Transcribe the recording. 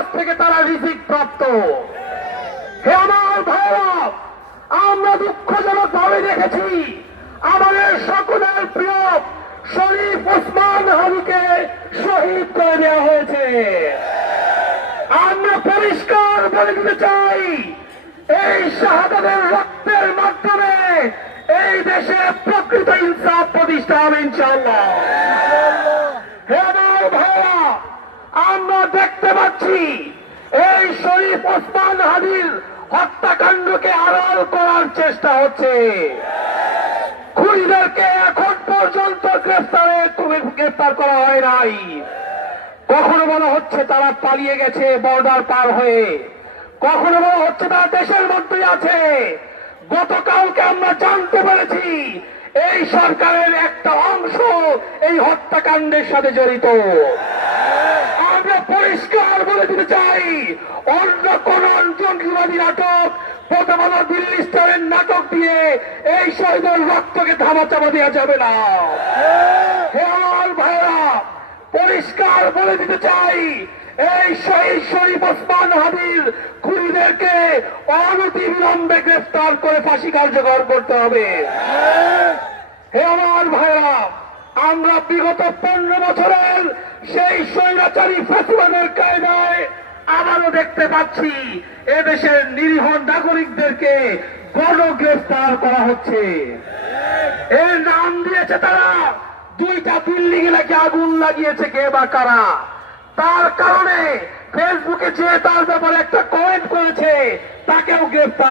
কাছ থেকে তারা রিজিক প্রাপ্ত। হে আমার ভাইরা, আমরা দুঃখজনক ভাবে দেখেছি আমাদের সকলের প্রিয় শরীফ ওসমান হাদিকে শহীদ করে দেওয়া হয়েছে। আমরা পরিষ্কার বলে দিতে চাই, এই শাহাদাতের রক্তের মাধ্যমে এই দেশে প্রকৃত ইনসাফ প্রতিষ্ঠা হবে ইনশাআল্লাহ। হে আমার ভাইরা, আমরা দেখতে পাচ্ছি এই শরীফ ওসমান হাদির হত্যাকাণ্ডকে আড়াল করার চেষ্টা হচ্ছে। খুনিদেরকে এখন পর্যন্ত গ্রেফতার করা হয় নাই। কখনো বলা হচ্ছে তারা পালিয়ে গেছে বর্ডার পার হয়ে, কখনো বলা হচ্ছে তারা দেশের মধ্যেই আছে। গতকালকে আমরা জানতে পেরেছি এই সরকারের একটা অংশ এই হত্যাকাণ্ডের সাথে জড়িত। আমরা পরিষ্কার বলে দিতে চাই, অন্য কোন জঙ্গিবাদী নাটক, প্রথমত দিল্লি স্টারের নাটক দিয়ে এই শহীদের রক্তকে ধামাচাপা দেওয়া যাবে না। হে আমার ভাইরা, পরিষ্কার বলে দিতে চাই, এই শহীদ শরীফ ওসমান হাদির খুনিদেরকে অনতিবিলম্বে গ্রেফতার করে ফাঁসি কার্যকর করতে হবে। হে আমার ভাইরা, আমরা বিগত 15 বছরের সেই স্বৈরাচারী ফ্যাসিবাদের কায়দায় আবারও দেখতে পাচ্ছি এদেশের নিরীহ নাগরিকদেরকে গণগ্রেফতার করা হচ্ছে। এর নাম দিয়েছে তারা, 2টা বিল্ডিং এলাকে আগুন লাগিয়েছে কে বা কারা। তার কারণে ফেসবুকে যে তার ব্যাপারে একটা কমেন্ট করেছে তাকেও গ্রেফতার